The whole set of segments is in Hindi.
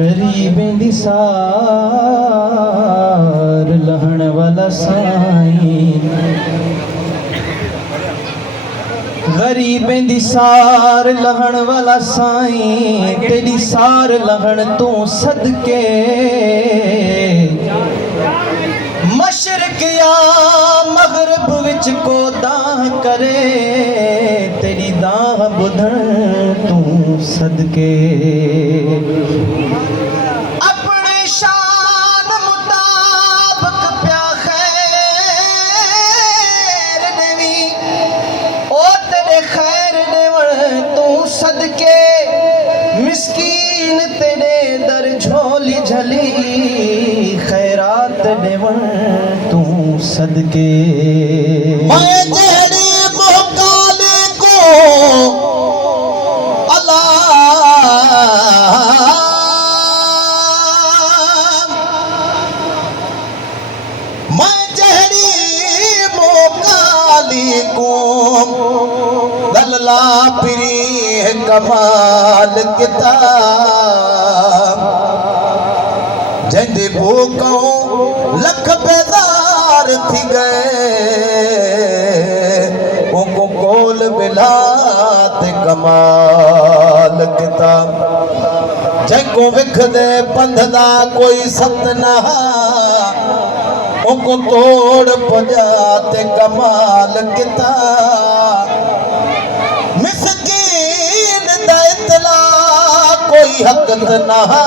गरीबें दी सार लहण वाला साईं, गरीबें दी सार लहण वाला साईं, तेरी सार लहण तू सदके मशरक या मगरब विच को दाह करे, तेरी दाह बुधण तू सदके अपने शान मुताबिक प्या खैर देवी, ओ तेरे खैर देवण तू सदके मिस्कीन तेरे दर झोली झली, खैरात देवण तू सदके मैं जेड़ी मोकाले को मैं जेड़ी मोकाली को दल्ला पिरी कमाल किताब जंदे भूखों लख बेदार थी गए, उनको कोल बिलात कमाल किताब जंको विख दे पंधदा कोई सत नहा, उनको तोड़ पजाते कमाल किताब मिस्कीन दा इतला कोई हक नहा,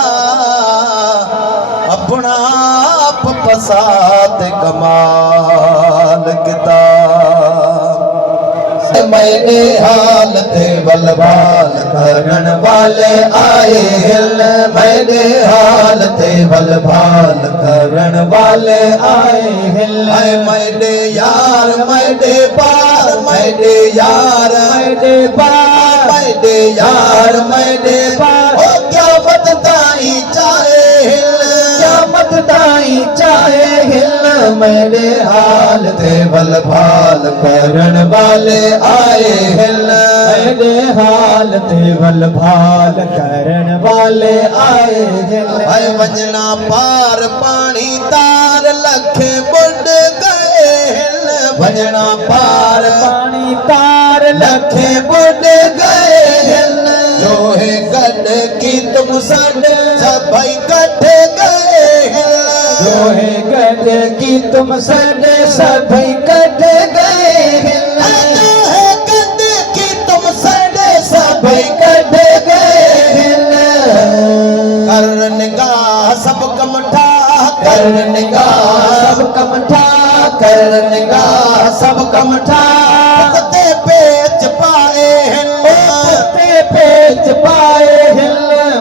अपना आप पसात कमाल किताब मैंने हालत बलबाल करन वाले आए हिल, मैंने हालत बलबाल करन वाले आए हिल, मैंने यार मैंने पार मैंने यार मैंने पार मैंने यार मैंने पार, ओ क्या बदताई चाहे हिल, क्या बदताई चाहे हिल, मेरे हाल ते बलभाल करन वाले आए हिल, मेरे हाल ते बलभाल करन वाले आए हिल, आए वजना पार पानी तार लखे बुड गए हिल, वजना पार पानी तार लखे बुड गए हिल, जो है गड की तुम सड सभई कठे गए हिल, जो है गड की तुम सड सभई कठे गए हिल, जो है गड की तुम सड सभई कठे गए हिल, कर निगाह सब कमठा कर निगाह सब कमठा कर निगाह सब कमठा, ते पेच पाए हिल ते पेच पाए हिल,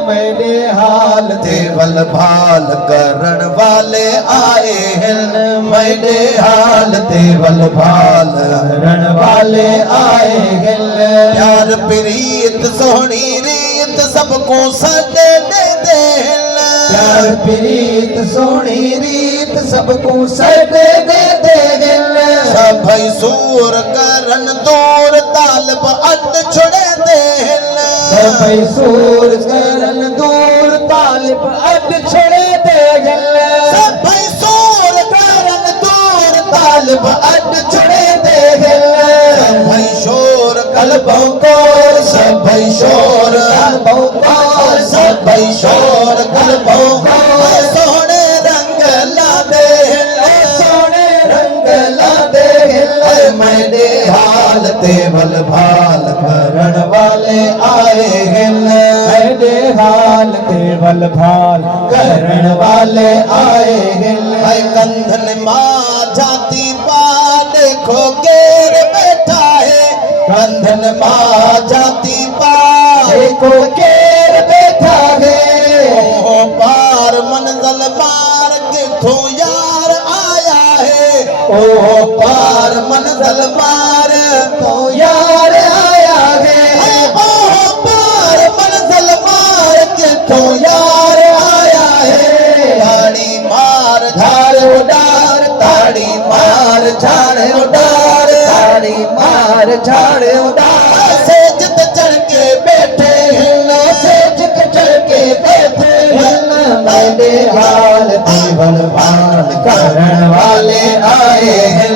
मेरे हाल ते बलभाल करन वाले आए हिल, मेरे हाल ते बलभाल करन वाले आए हिल, प्यार प्रीत सोहनी रीत सबको सद दे हिल, प्यार प्रीत सोहनी रीत सबको सद दे हिल, सभई सूर करन दूर तालब अट छुड़े दे हिल, सभई सूर करन दूर तालब अट छुड़े दे हिल, सभई सूर करन दूर तालब अट छुड़े दे हिल, सभई शोर कलबों कोर सभई शोर कलबों कोर सभई शोर कलबों कोर, सोने रंग ला दे हिल सोने रंग ला दे हिल, मेरे हाल ते बलभाल करन वाले आए हिल, मेरे हाल ते बलभाल करन वाले आए हिल, कंधन मां जाती पा देखो गेर बैठा है, कंधन मां जाती पा देखो गेर बैठा है, ओ पार मंजिल मार किथों यार आया है, ओ पार मंजिल मार तो यार आया है, ओ पार मंजिल मार किथों यार आया है, ताड़ी मार झाड़ उडार ताड़ी मार झाड़ उडार ताड़ी मार झाड़ उडार, सेज चढ़ के बैठे हिल सेज चढ़ के बैठे हिल, मेरे हाल ते बलवान करण वाले आए हैं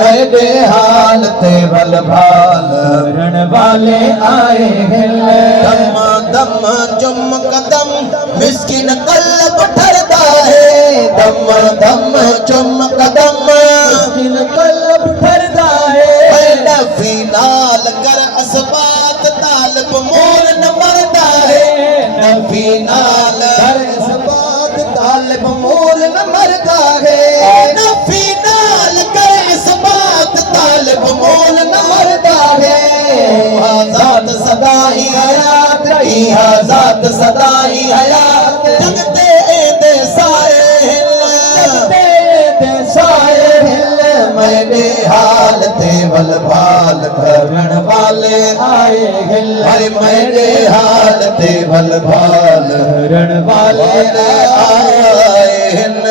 मेरे हाल ते बलवान करण वाले आए हैं दम दम चुम कदम मिस्किन कल्ब ठरदा है दम दम चुम कदम मिस्किन कल्ब ठरदा है नफी नाल कर असबात तालब मोर न मरदा है नफी नाल कर असबात तालब मोर न मरदा है नफी नाल कर असबात तालब मोर न मरदा है ज़ात सदा ही हयात इहा ज़ात सदा ही हयात जगते दे साए जगते दे साए मेरे हाल ते बलवाल करण वाले आए हैं मेरे हाल ते बलवाल करण वाले आए हैं